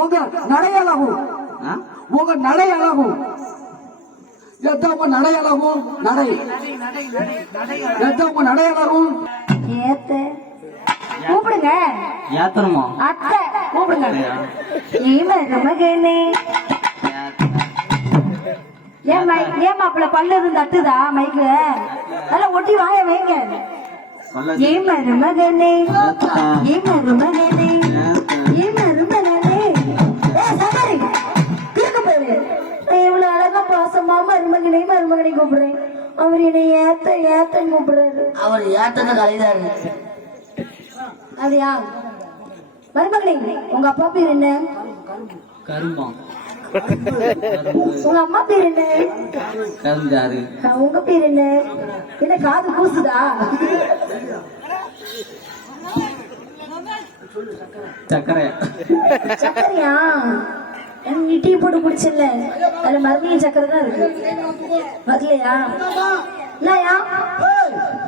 உங்க நடையளவும் உங்க நடையளவும் எத்த உங்க நடையளவும் நடை. எத்த உங்க நடையளவும் ஏத்த. கூப்பிடுங்க. ஏத்தணுமா? அத்தை கூப்பிடுங்க. நீ மருமகனே ஏன் ஏன் மாப்பிள்ள பல்லு இருந்து தட்டுதா மைக்கு? அதெல்லாம் ஒட்டி வாய வைங்க. ஏ மருமகனே ஏ மருமகனே மருமகனை கூப்பிடுறேன். அவர் என்னை ஏத்த ஏத்தன்னு கூப்பிடுறாரு. அவர் ஏத்தன கலைதாரு அப்படியா மருமகளே உங்க அப்பா பேர் என்ன? கரும்பம் உங்க அம்மா பேர் என்ன? அஹ் உங்க பேர் என்ன? என்ன காது கூசுதா? சக்கரை சக்கரையா? நீ டீ போட்டு குடிச்சல அதுல மறுபடியும் சக்கரை தான் இருக்கு. வரலையா? இல்லையா?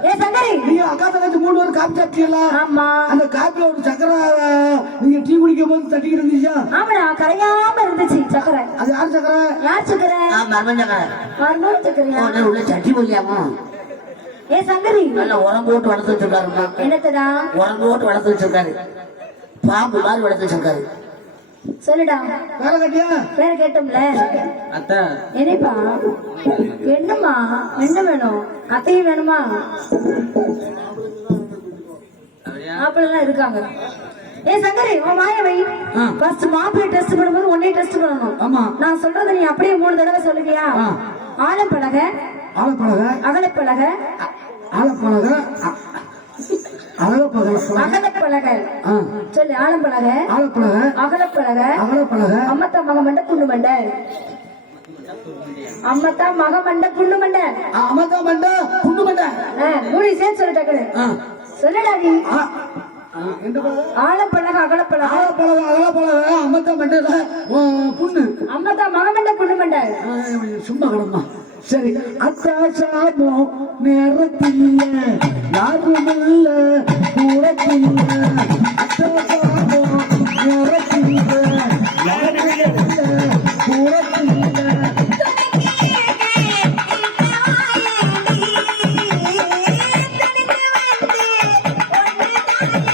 ஏ சங்கரி! நீங்க அக்கா தங்கச்சி மூணு பேரும் காப்பி சாப்பிட்டீங்களா? ஆமா. அந்த காப்பில ஒரு சக்கரை நீங்க டீ குடிக்கும் போது தட்டிக்கிட்டு இருந்துச்சா? ஆமாடா கரையாம இருந்துச்சு சக்கரை. அது யார் சக்கரை? யார் சக்கரை? ஆ உள்ள சட்டி போலியாமா ஏ சங்கரி! நல்ல உரம் போட்டு வளர்த்து வச்சிருக்காருமா என்னத்தடா? உரம் போட்டு வளர்த்து வச்சிருக்காரு. பாம்பு மாதிரி வளர்த்து வச்சிருக்காரு. சொல்லுடா. வேற கட்டியா? பேர கேட்டோம்ல. அத்தை. என்னப்பா? என்னம்மா? என்ன வேணும்? அத்தையும் வேணுமா? அப்படியா மாப்பிள்ளலாம் இருக்காங்க. ஏ சங்கரி உன் மாய வை. ஃபர்ஸ்ட் மாப்பிள்ளை டெஸ்ட் பண்ணும்போது உன்னையே டெஸ்ட் பண்ணணும். ஆமா. நான் சொல்றத நீ அப்படியே மூணு தடவை சொல்லுவியா? ஆ. ஆழப்பலக ஆலப்பழக. அகலப்பலக ஆலப்பழக அகலப்பலக சொல்லு ஆலப்பழக அகலப்பலக அகலப்பழக அம்மத்தா மக மண்ட குண்டு மண்டை அம்மத்தா மக மண்ட குண்டு மண்டை அமர்தா மண்டா புண்ணு மண்டா ஆ, மூணு சேர்த்து சொல்லு டக்குனு. ஆ. சொல்லுடா நீ. ஆ, ஆ, எந்த பழக ஆழப்பலக அகலப்பலக. ஆலப்பழக அகலப்பழக அமர்தா மண்டல புண்ணு. அம்மத்தா மக மண்ட குண்டு மண்டை சும்மா கிடமா சரி அத்தாசாமோ நேரத்தில்ல. யாருமில்ல கூடத்தில்ல அத்தாசாமோ நேரத்தில்ல. யாருமில்ல கூடத்தில்ல Thank you.